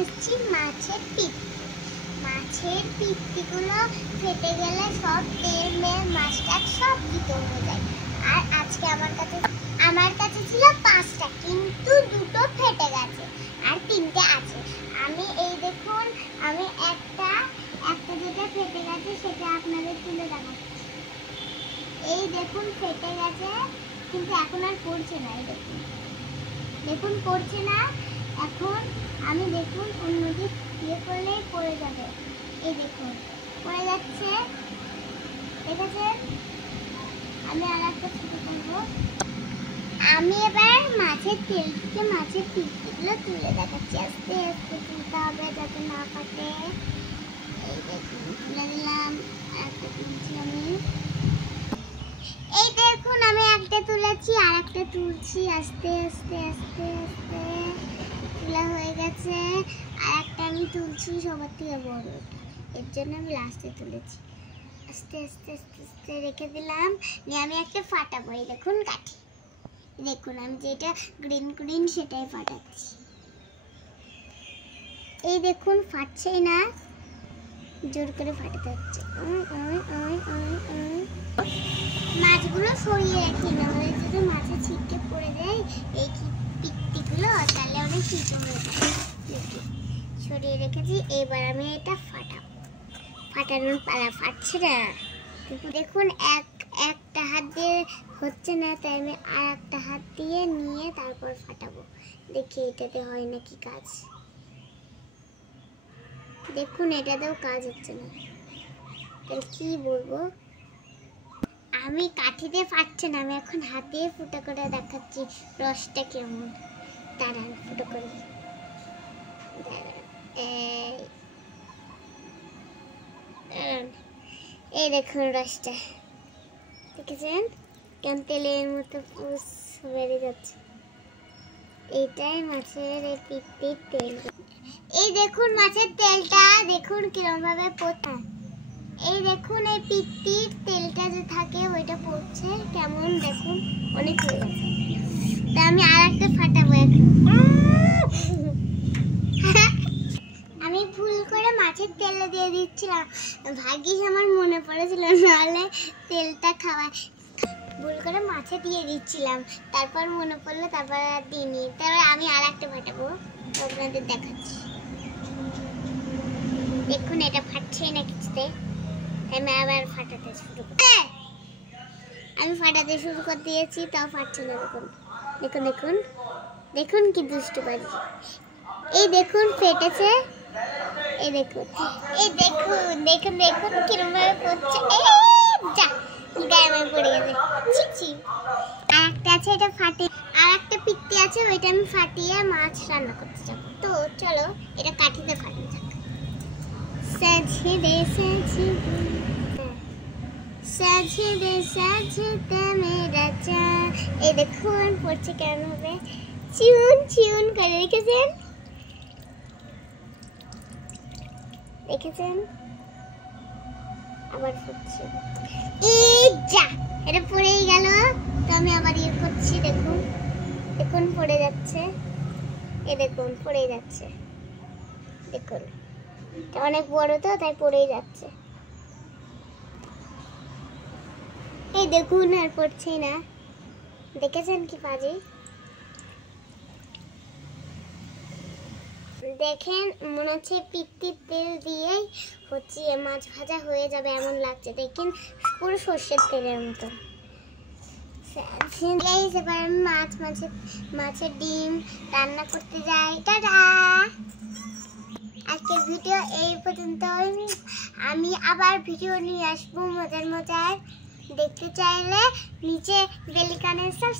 এসেছি মাছের পিত্তিগুলো ফেটে গেলে সব তেল মাছটা সব দিতে হয়ে যায়। আর আজকে আমার কাছে ছিল 5টা, কিন্তু 2টো ফেটে গেছে আর 3টে আছে। আমি এই দেখুন, আমি একটা যেটা ফেটে গেছে সেটা আপনাদের তুলে দেখাচ্ছি। এই দেখুন ফেটে গেছে, কিন্তু এখন আর পড়ছে না। এই দেখুন পড়ছে না। এখন আমি দেখুন অন্যদিক ইয়ে করলেই পড়ে যাবে। এই দেখুন পড়ে যাচ্ছে, দেখেছেন? আমি আর একটা শুরু করবো। আমি এবার মাছের তেল থেকে মাছের পিত্তিগুলো তুলে দেখাচ্ছি। আস্তে আস্তে তুলতে হবে যাতে না কাটে। এই দেখুন তুলে দিলাম, একটা তুলছি আমি। এই দেখুন আমি একটা তুলেছি আর একটা তুলছি। আস্তে আস্তে আস্তে আস্তে তোলা হয়ে গেছে। আর একটা আমি তুলছি সবার থেকে বড়, এর জন্য আমি লাস্টে তুলেছি। আস্তে আস্তে আস্তে আস্তে রেখে দিলাম। নিয়ে আমি একটা ফাটাবো। এই দেখুন কাঠি, দেখুন আমি যেটা গ্রিন সেটাই ফাটাচ্ছি। এই দেখুন ফাটছেই না, জোর করে ফাটাতে হচ্ছে। মাছগুলো সরিয়ে রাখি, নাহলে যদি মাছে ছিটকে পড়ে যায় এই পিত্তিগুলো, তাহলে অনেক ছিটকে হয়ে যায়। সরিয়ে রেখেছি। এবার আমি এটা ফাটানোর পালা। ফাটছে না, দেখুন একটা হাত দিয়ে হচ্ছে না, তাই আমি আর একটা হাত দিয়ে নিয়ে তারপর ফাটাবো। দেখি এটাতে হয় নাকি কাজ। দেখুন এটাতেও কাজ হচ্ছে না, তাহলে কি বলবো। আমি কাঠিতে ফাটছে না, আমি এখন হাতে ফুটো করে দেখাচ্ছি রসটা কেমন। দাঁড়ান ফুটো করে, এই দেখুন রসটা, দেখেছেন কেমন তেলের মতো বেরিয়ে যাচ্ছে। এইটাই মাছের এই পিত্তির তেল। এই দেখুন মাছের তেলটা, দেখুন কিরকম ভাবে পোতা। এই দেখুন এই পিত্তির তেলটা যে থাকে ওইটা পড়ছে কেমন, দেখুন অনেক হয়ে গেছে। তা আমি আর একটা ফাটাবো এখন। আমি ভুল করে মাছের তেলে দিয়ে দিচ্ছিলাম, ভাগ্যিস আমার মনে পড়েছিল, নাহলে তেলটা ভুল করে মাছে দিয়ে দিচ্ছিলাম, তারপর মনে পড়লো, তারপর আর দিইনি। তারপর আমি আর একটা ফাটাবো, আপনাদের দেখাচ্ছি। দেখুন এটা ফাটছে না কিছুতে, আমি আবার ফাটাতে শুরু করি। আমি ফাটাতে শুরু করে দিয়েছি, তাও ফাটছে না। দেখুন দেখুন দেখুন কি দুষ্টু বাজি। এই দেখুন ফেটেছে। এই দেখুন কিরকম ভাবে পড়ছে। গায়ে পড়ে গেছে। আর একটা আছে, এটা ফাটে। আর একটা পিত্তি আছে, ওইটা আমি ফাটিয়ে মাছ রান্না করতে যাবো। তো চলো এটা কাঠিতে ফাটানো যাক। এই দেখুন পড়ছে কেমন হবে, চিউন করে। দেখেছেন আবার ফুটছে। এটা পড়েই গেল, তো আমি আবার ইয়ে করছি। দেখুন পড়ে যাচ্ছে। এই দেখুন পড়েই যাচ্ছে। দেখুন এটা অনেক বড় তো, তাই পড়েই যাচ্ছে। এই দেখুন আর পড়ছেই না। দেখেছেন কি বাজি। দেখেন মনে হচ্ছে পিত্তির তেল দিয়েই হচ্ছে মাছ ভাজা হয়ে যাবে এমন লাগছে। দেখেন পুরো সর্ষের তেলের মতো। এবার আমি মাছের ডিম রান্না করতে যাই। টাটা। আজকের ভিডিও এই পর্যন্ত। আমি আবার ভিডিও নিয়ে আসবো মজার। দেখতে চাইলে নিচে বেল আইকনে